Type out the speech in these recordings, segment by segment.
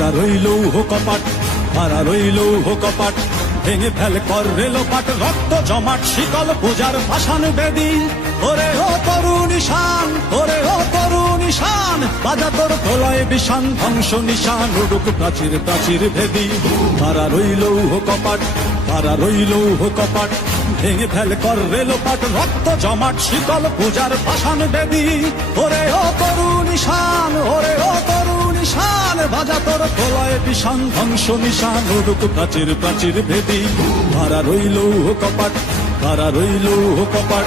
তারা রইল কপাট, তারা রইল কপাট, ভেঙে ফেল কর রেলোপাট, রক্ত জমাট শিকল পূজার পাষাণ বেদী। ওরে ও তরুণ ঈশান, ওরে ও তরুণ ঈশান, বাজা তোর প্রলয় বিষান, ধ্বংস নিশান উড়ুক প্রাচীর প্রাচীর ভেদী। তারা রইল কপাট, তারা রইল কপাট, ভেঙে ফেল কর রেলোপাট, রক্ত জমাট শিকল পূজার পাষাণ বেদী। ওরে ও তরুণ ঈশান, ওরে ও তরুণ ঈশান, বাজা তোর প্রলয় বিষান, ধ্বংস নিশান উড়ুক প্রাচীর প্রাচীর ভেদী। তারা রইল কপাট, তারা রইল কপাট।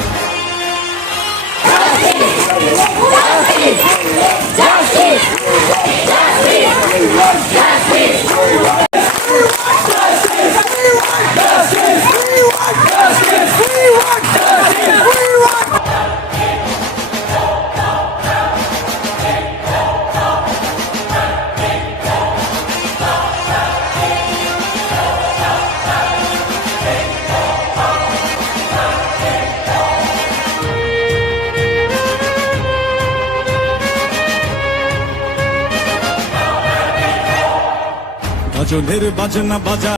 গাজনের বাজনা বাজা।